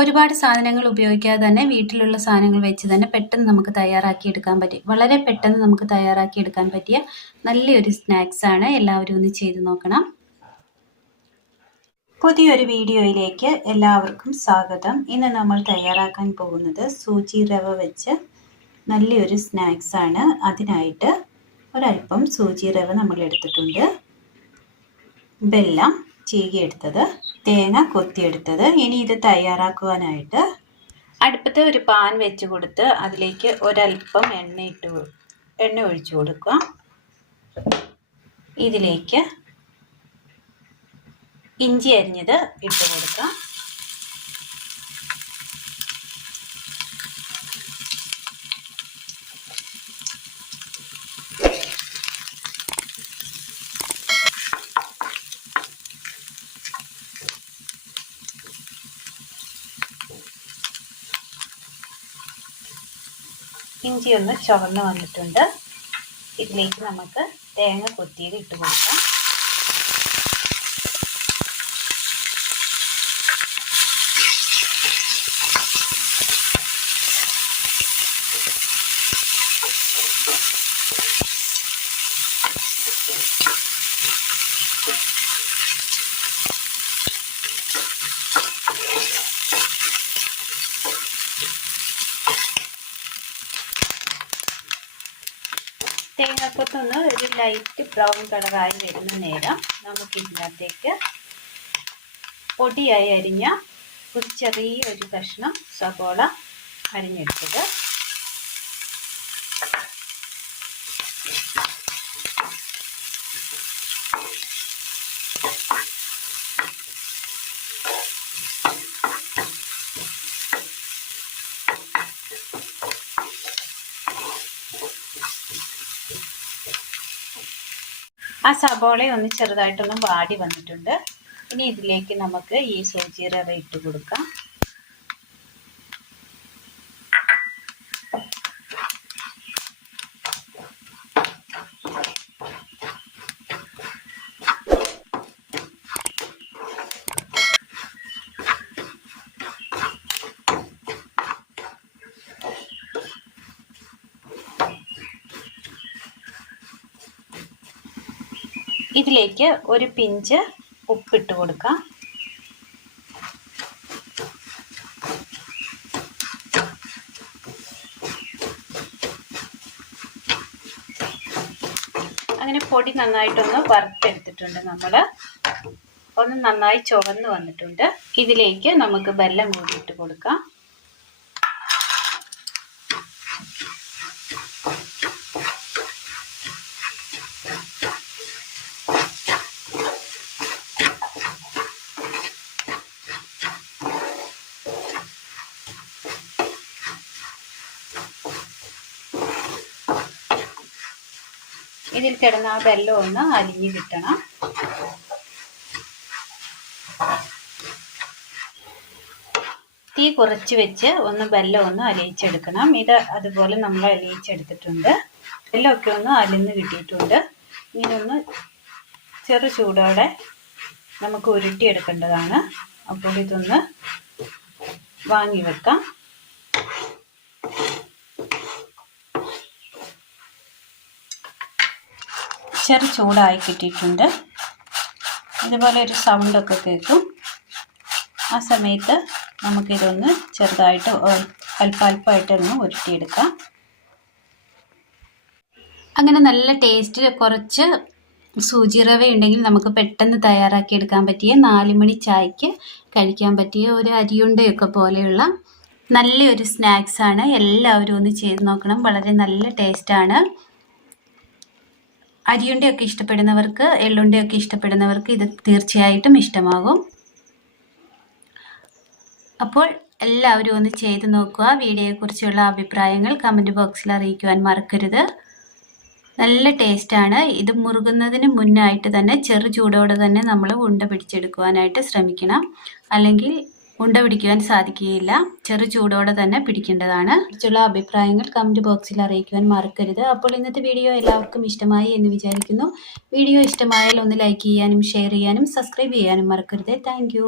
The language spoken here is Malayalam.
ഒരുപാട് സാധനങ്ങൾ ഉപയോഗിക്കാതെ തന്നെ വീട്ടിലുള്ള സാധനങ്ങൾ വെച്ച് തന്നെ പെട്ടെന്ന് നമുക്ക് തയ്യാറാക്കിയെടുക്കാൻ പറ്റും. വളരെ പെട്ടെന്ന് നമുക്ക് തയ്യാറാക്കിയെടുക്കാൻ പറ്റിയ നല്ലൊരു സ്നാക്സാണ്. എല്ലാവരും ഒന്ന് ചെയ്ത് നോക്കണം. പുതിയൊരു വീഡിയോയിലേക്ക് എല്ലാവർക്കും സ്വാഗതം. ഇന്ന് നമ്മൾ തയ്യാറാക്കാൻ പോകുന്നത് സൂചി റവ വെച്ച് നല്ലൊരു സ്നാക്സാണ്. അതിനായിട്ട് ഒരല്പം സൂചി റവ നമ്മൾ എടുത്തിട്ടുണ്ട്, വെല്ലം ചീകിയെടുത്തത്, തേങ്ങ കൊത്തിയെടുത്തത്. ഇനി ഇത് തയ്യാറാക്കുവാനായിട്ട് അടുപ്പത്ത് ഒരു പാൻ വെച്ച് കൊടുത്ത് അതിലേക്ക് ഒരല്പം എണ്ണ ഒഴിച്ചു കൊടുക്കുക. ഇതിലേക്ക് ഇഞ്ചി അരിഞ്ഞത് ഇട്ട് കൊടുക്കാം. ഇഞ്ചി ഒന്ന് ചുവന്ന് വന്നിട്ടുണ്ട്. ഇതിലേക്ക് നമുക്ക് തേങ്ങ കൊത്തിയത് ഇട്ട് കൊടുക്കാം. തേങ്ങാക്കൊത്തൊന്ന് ഒരു ലൈറ്റ് ബ്രൗൺ കളറായി വരുന്ന നേരം നമുക്ക് ഇതിനകത്തേക്ക് പൊടിയായി അരിഞ്ഞ ഒരു ചെറിയൊരു കഷ്ണം സവോള അരിഞ്ഞെടുത്തത്, ആ സവോള ഒന്ന് ചെറുതായിട്ടൊന്ന് വാടി വന്നിട്ടുണ്ട്. ഇനി ഇതിലേക്ക് നമുക്ക് ഈ സൂചി റവ ഇട്ട് കൊടുക്കാം. ഇതിലേക്ക് ഒരു പിഞ്ച് ഉപ്പിട്ട് കൊടുക്കാം. അങ്ങനെ പൊടി നന്നായിട്ടൊന്ന് വറുത്തെടുത്തിട്ടുണ്ട്. നമ്മൾ ഒന്ന് നന്നായി ചുവന്ന് വന്നിട്ടുണ്ട്. ഇതിലേക്ക് നമുക്ക് വെല്ലം കൂടി ഇട്ട് കൊടുക്കാം. ഇതിൽ കിടന്ന ആ വെല്ലം ഒന്ന് അലിഞ്ഞു കിട്ടണം. തീ കുറച്ച് വെച്ച് വെല്ലം ഒന്ന് അലിയിച്ചെടുക്കണം. ഇത് അതുപോലെ നമ്മൾ അലിയിച്ചെടുത്തിട്ടുണ്ട്. വെല്ലമൊക്കെ ഒന്ന് അലിഞ്ഞ് കിട്ടിയിട്ടുണ്ട്. ഇതൊന്ന് ചെറു ചൂടോടെ നമുക്ക് ഉരുട്ടിയെടുക്കേണ്ടതാണ്. അപ്പോൾ ഇതൊന്ന് വാങ്ങി വെക്കാം. ചെറു ചൂടായി കിട്ടിയിട്ടുണ്ട്. ഇതുപോലെ ഒരു സൗണ്ടൊക്കെ കേൾക്കും. ആ സമയത്ത് നമുക്കിതൊന്ന് ചെറുതായിട്ട് അല്പാൽപ്പമായിട്ടൊന്ന് ഉരുട്ടിയെടുക്കാം. അങ്ങനെ നല്ല ടേസ്റ്റിൽ കുറച്ച് സൂചി റവ ഉണ്ടെങ്കിൽ നമുക്ക് പെട്ടെന്ന് തയ്യാറാക്കിയെടുക്കാൻ പറ്റിയ 4 മണി ചായക്ക് കഴിക്കാൻ പറ്റിയ ഒരു അരിയുണ്ടയൊക്കെ പോലെയുള്ള നല്ലൊരു സ്നാക്സാണ്. എല്ലാവരും ഒന്ന് ചെയ്ത് നോക്കണം. വളരെ നല്ല ടേസ്റ്റാണ്. അരിയുണ്ടയൊക്കെ ഇഷ്ടപ്പെടുന്നവർക്ക്, എള്ളുണ്ടയൊക്കെ ഇഷ്ടപ്പെടുന്നവർക്ക് ഇത് തീർച്ചയായിട്ടും ഇഷ്ടമാകും. അപ്പോൾ എല്ലാവരും ഒന്ന് ചെയ്ത് നോക്കുക. വീഡിയോയെക്കുറിച്ചുള്ള അഭിപ്രായങ്ങൾ കമൻറ്റ് ബോക്സിൽ അറിയിക്കുവാൻ മറക്കരുത്. നല്ല ടേസ്റ്റാണ്. ഇത് മുറുകുന്നതിന് മുന്നായിട്ട് തന്നെ ചെറു ചൂടോടെ തന്നെ നമ്മൾ ഉണ്ട പിടിച്ചെടുക്കുവാനായിട്ട് ശ്രമിക്കണം. അല്ലെങ്കിൽ ഉണ്ട പിടിക്കുവാൻ സാധിക്കുകയില്ല. ചെറു ചൂടോടെ തന്നെ പിടിക്കേണ്ടതാണ്. ഇതിലുള്ള അഭിപ്രായങ്ങൾ കമൻറ്റ് ബോക്സിൽ അറിയിക്കുവാൻ മറക്കരുത്. അപ്പോൾ ഇന്നത്തെ വീഡിയോ എല്ലാവർക്കും ഇഷ്ടമായി എന്ന് വിചാരിക്കുന്നു. വീഡിയോ ഇഷ്ടമായാൽ ഒന്ന് ലൈക്ക് ചെയ്യാനും ഷെയർ ചെയ്യാനും സബ്സ്ക്രൈബ് ചെയ്യാനും മറക്കരുത്. താങ്ക്